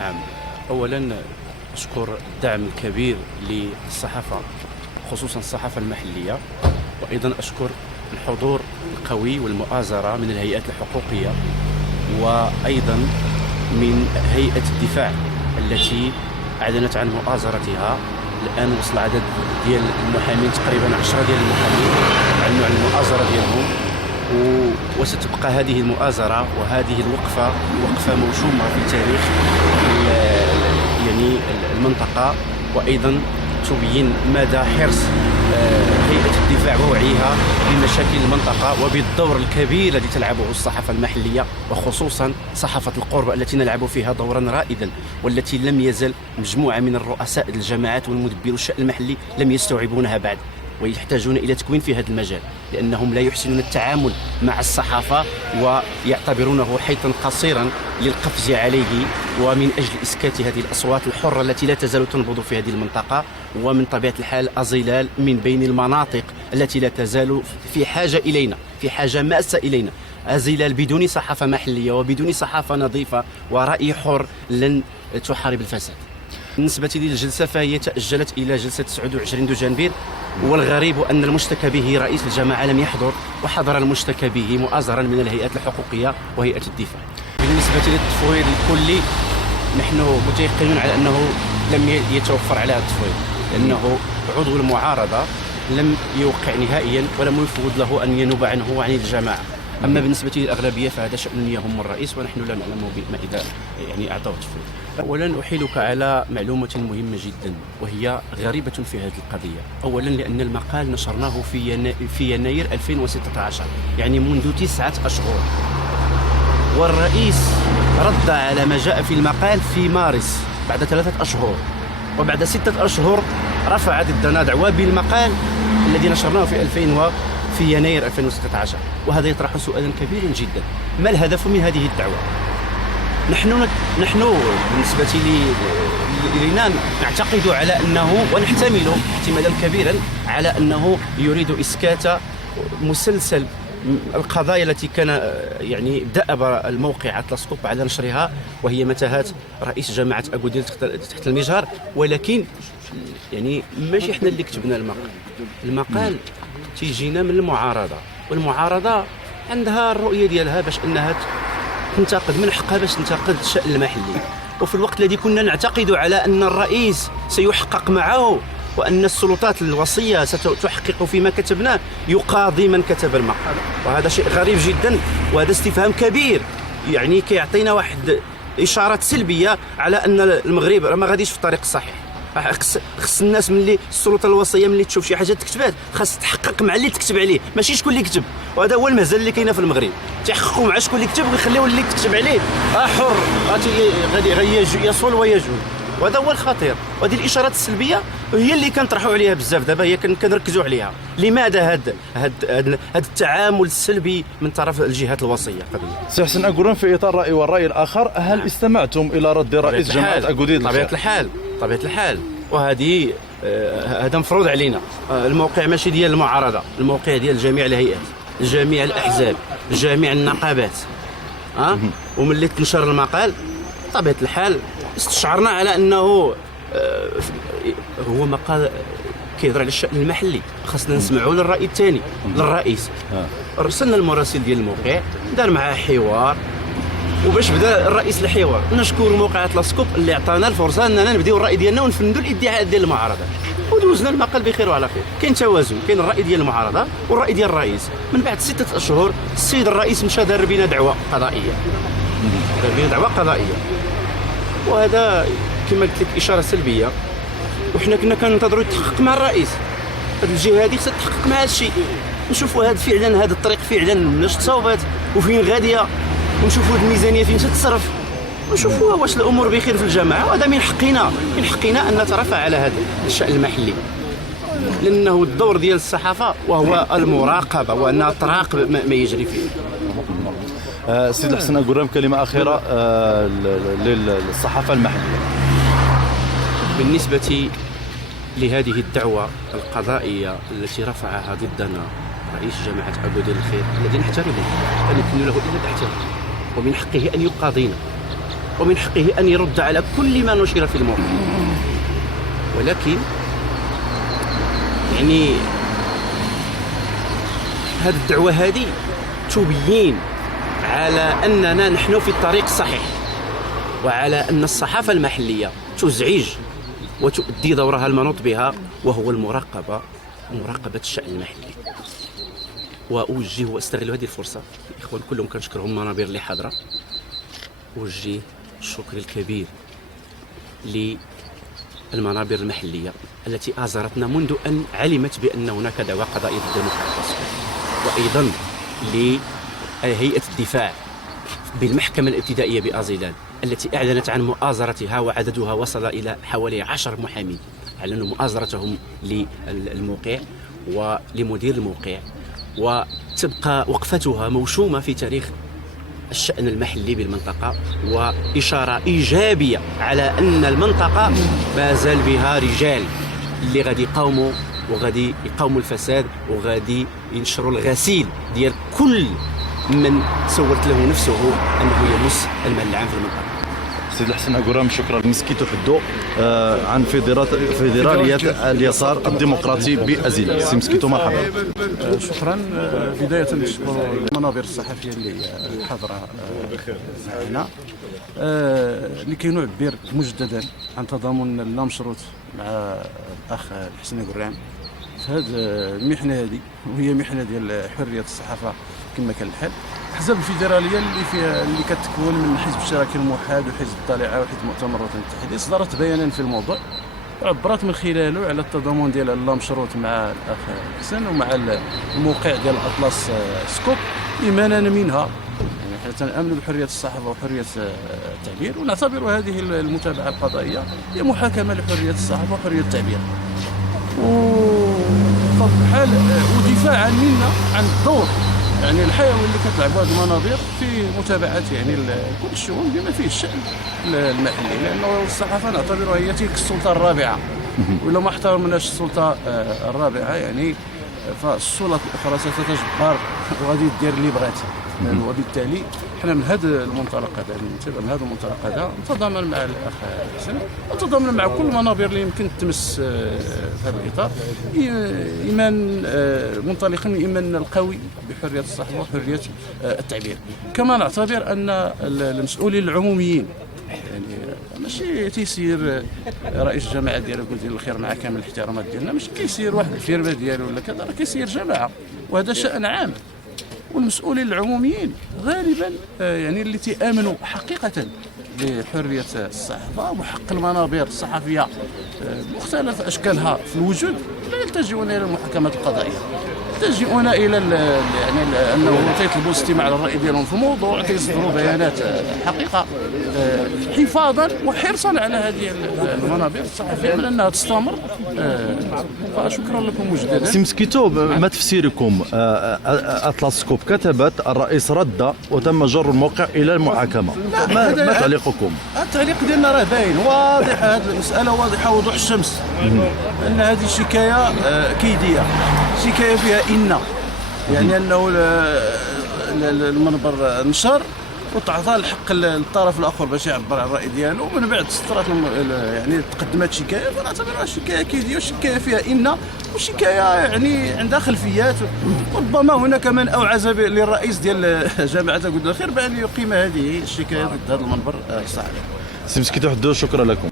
نعم، أولا أشكر الدعم الكبير للصحافة، خصوصا الصحافة المحلية، وأيضا أشكر الحضور القوي والمؤازرة من الهيئات الحقوقية، وأيضا من هيئة الدفاع التي أعلنت عن مؤازرتها. الآن وصل عدد ديال المحامين تقريبا 10 ديال المحامين أعلنوا عن المؤازرة ديالهم، وستبقى هذه المؤازرة وهذه الوقفة وقفة موسومة في تاريخ يعني المنطقة، وأيضا تبين مدى حرص هيئة الدفاع ووعيها بمشاكل المنطقة وبالدور الكبير الذي تلعبه الصحافة المحلية، وخصوصا صحافة القرب التي نلعب فيها دورا رائدا، والتي لم يزل مجموعة من الرؤساء الجماعات والمدبرو الشأن المحلي لم يستوعبونها بعد، ويحتاجون إلى تكوين في هذا المجال، لأنهم لا يحسنون التعامل مع الصحافة ويعتبرونه حيطا قصيرا للقفز عليه، ومن أجل إسكات هذه الأصوات الحرة التي لا تزال تنبض في هذه المنطقة، ومن طبيعة الحال أظلال من بين المناطق التي لا تزال في حاجة إلينا، في حاجة ماسة إلينا. أزلال بدون صحافة محلية وبدون صحافة نظيفة ورأي حر لن تحارب الفساد. بالنسبة للجلسة فهي تأجلت إلى جلسة 29 دجنبير، والغريب أن المشتكى به رئيس الجماعة لم يحضر، وحضر المشتكى به مؤازرا من الهيئات الحقوقية وهيئة الدفاع. بالنسبة للتفويض الكلي، نحن متيقنون على أنه لم يتوفر على التفويض، لأنه عضو المعارضة لم يوقع نهائيا ولم يفوض له أن ينوب عنه وعن الجماعة. أما بالنسبة للأغلبية فهذا شأن يهم الرئيس، ونحن لا نعلم ما إذا يعني أعطاه تفويض. أولا أحيلك على معلومة مهمة جدا وهي غريبة في هذه القضية. أولا لأن المقال نشرناه في يناير 2016، يعني منذ 9 أشهر، والرئيس رد على ما جاء في المقال في مارس بعد 3 أشهر، وبعد 6 أشهر رفع ضدنا دعوى بالمقال الذي نشرناه في يناير 2016. وهذا يطرح سؤالا كبيرا جدا: ما الهدف من هذه الدعوة؟ نحن بالنسبة لنا نعتقد على أنه، ونحتمل احتمالا كبيرا على أنه يريد إسكات مسلسل القضايا التي كان يعني دأب الموقع أطلسكوب على نشرها، وهي متاهات رئيس جماعة أكودير تحت المجهر. ولكن يعني ماشي احنا اللي كتبنا المقال تيجينا من المعارضة، والمعارضة عندها الرؤية ديالها باش أنها تنتقد، من حقها باش تنتقد الشأن المحلي. وفي الوقت الذي كنا نعتقد على أن الرئيس سيحقق معه وأن السلطات الوصية ستحقق فيما كتبناه، يقاضي من كتب المقال. وهذا شيء غريب جدا، وهذا استفهام كبير، يعني كيعطينا واحد إشارات سلبية على أن المغرب ما غاديش في الطريق الصحيح. خص الناس ملي السلطه الوصيه ملي تشوف شي حاجه تكتبات خاص تحقق مع اللي تكتب عليه، ماشي شكون اللي كتب. وهذا هو المهزله اللي كاينه في المغرب، تيحققوا مع شكون اللي كتب ويخليو اللي تكتب عليه حر، غادي يصول ويجول. وهذا هو الخطير، وهذه الاشارات السلبيه هي اللي كنطرحوا عليها بزاف دابا، هي كنركزوا عليها. لماذا هذا التعامل السلبي من طرف الجهات الوصيه؟ قضيه سي حسن أقولون في اطار الراي والراي الاخر، هل استمعتم الى رد رئيس جماعه اكودير؟ طبيعه الحال، وهذه هذا مفروض علينا. الموقع ماشي ديال المعارضه، الموقع ديال جميع الهيئات، جميع الاحزاب، جميع النقابات. وملي تنشر المقال طبيعه الحال استشعرنا على انه هو مقال كيهضر على الشأن المحلي، خاصنا نسمعوا للرأي الثاني للرئيس. رسلنا المراسل ديال الموقع، دار معاه حوار، وباش بدا الرئيس الحوار نشكر موقع أطلسكوب اللي عطانا الفرصه اننا نبديو الراي ديالنا ونفندوا الادعاءات ديال المعارضه، ودوزنا المقال بخير وعلى خير. كاين توازن، كاين الراي ديال المعارضه والراي ديال الرئيس. من بعد 6 أشهر السيد الرئيس مشى دار بينا دعوه قضائيه، وهذا كما قلت لك اشاره سلبيه، وحنا كنا كننتظروا يتحقق مع الرئيس. هذه الجهه هذه خصها تحقق مع هذا الشيء، نشوفوا هذا فعلا، هذا الطريق فعلا مناش تصاوبات وفين غاديه، ونشوفوا هذه الميزانيه فين تتصرف، ونشوفوا واش الامور بخير في الجماعه. وهذا من حقنا ان نترافع على هذا الشأن المحلي، لانه الدور ديال الصحافه وهو المراقبه وانها تراقب ما يجري فيه. سيد الحسن أقول كلمه اخيره للصحافه المحليه بالنسبه لهذه الدعوة القضائية التي رفعها ضدنا رئيس جماعة أكودير الخير، الذي نحترمه ونكن له إلا الاحترام، ومن حقه أن يقاضينا ومن حقه أن يرد على كل ما نشر في الموقع. ولكن يعني هذه الدعوة هذه تبين على أننا نحن في الطريق الصحيح، وعلى أن الصحافة المحلية تزعج وتؤدي دورها المنوط بها، وهو مراقبة الشأن المحلي. وأوجه واستغل هذه الفرصة، الإخوان كلهم كنشكرهم المنابر اللي حاضرة، أوجه الشكر الكبير للمنابر المحلية التي آزرتنا منذ أن علمت بأن هناك دعوى قضائية ضد المحافظ، وأيضا لهيئة الدفاع بالمحكمة الابتدائية بأزيلان التي أعلنت عن مؤازرتها، وعددها وصل إلى حوالي 10 محامين أعلنوا مؤازرتهم للموقع ولمدير الموقع، وتبقى وقفتها موشومة في تاريخ الشأن المحلي بالمنطقة، وإشارة إيجابية على أن المنطقة ما زال بها رجال اللي غادي يقاوموا وغادي يقاوموا الفساد، وغادي ينشروا الغسيل ديال كل من سولت له نفسه أنه يمس المال العام في المنطقة. سيد الحسن أقرام، شكرا. مسكيتو حدو عن فيدرالية اليسار الديمقراطي بأزيلان. سي مسكيتو مرحبا. شكرا. بداية نشكر المنابر الصحفية اللي حاضرة معنا لكي نعبر مجددا عن تضامننا اللامشروط مع الأخ الحسن أقرام في هذه المحنة هذه، وهي محنة ديال حرية الصحافة كما كان الحال. الأحزاب الفيدرالية اللي كتكون من حزب الاشتراكي الموحد وحزب الطليعة وحزب مؤتمر الوطني الاتحادي صدرت بيانا في الموضوع، وعبرت من خلاله على التضامن ديالها اللامشروط مع الأخ حسن ومع الموقع ديال أطلس سكوب، إيمانا منها يعني حنا تنآمنوا بحرية الصحافة وحرية التعبير، ونعتبر هذه المتابعة القضائية هي محاكمة لحرية الصحافة وحرية التعبير، وبطبيعة الحال ودفاعا منا عن الدور يعني الحيوي اللي كتلعبوا هذه المنابر في متابعه يعني كل الشؤون بما فيه الشأن المحلي، لانه الصحافه نعتبرها هي تلك السلطه الرابعه، وإلا ما احترمناش السلطه الرابعه يعني فالسلطات الاخرى ستتجبر وغادي دير اللي بغات. وبالتالي حنا من هذا المنطلق هذا نتضامن مع الاخ حسن، ونتضامن مع كل المنابر اللي يمكن تمس في هذا الاطار، ايمان منطلقا من ايماننا القوي بحريه الصحافه وحريه التعبير. كما نعتبر ان المسؤولين العموميين يعني ماشي تيسير رئيس الجماعه ديالو جزيل الخير مع كامل الاحترامات ديالنا، ماشي كيسير واحد الفيرما ديالو ولا كذا، راه كيسير جماعه وهذا شأن عام. والمسؤولين العموميين غالبا يعني اللي تيآمنوا حقيقة بحرية الصحافة وحق المنابر الصحفية بمختلف أشكالها في الوجود لا يلتجئون إلى المحاكمات القضائية، يلتجئون إلى يعني أنه تيطلبوا الاستماع للرأي ديالهم في الموضوع، تيصدروا بيانات حقيقة حفاظا وحرصا على هذه المنابر الصحفية من أنها تستمر. فشكرا لكم مجددا. سي مسكيتو، ما تفسيركم؟ أطلس سكوب كتبت الرئيس رد وتم جر الموقع إلى المحاكمة، ما تعليقكم؟ التعليق ديالنا راه باين واضح، هذه المسألة واضحة وضوح الشمس، أن هذه شكاية كيدية، شكاية فيها يعني أنه المنبر نشر وتعطى الحق للطرف الاخر باش يعبر عن الراي ديالو، ومن بعد صدرت يعني تقدمت شكايه، فنعتبرها شكايه كيديه وشكايه فيها وشكايه يعني عندها خلفيات، وربما هناك من اوعز للرئيس ديال جامعه جدة الخير بان يقيم هذه الشكايه ضد هذا المنبر الصحفي. سي مسكيتو حدو، شكرا لكم.